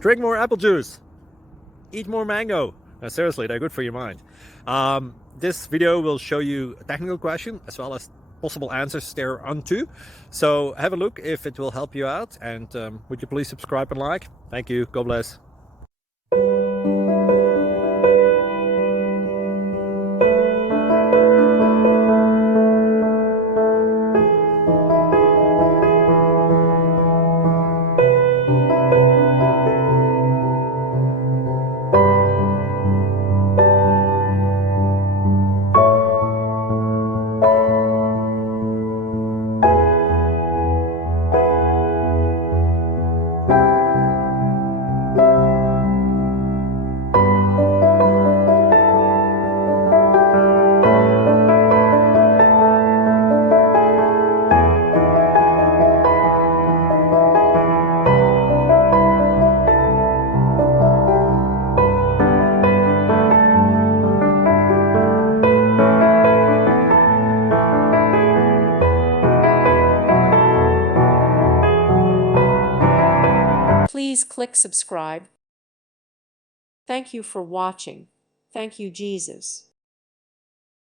Drink more apple juice. Eat more mango. Seriously, they're good for your mind. This video will show you a technical question as well as possible answers thereunto. So have a look if it will help you out, and would you please subscribe and like? Thank you. God bless. Please click subscribe. Thank you for watching. Thank you, Jesus.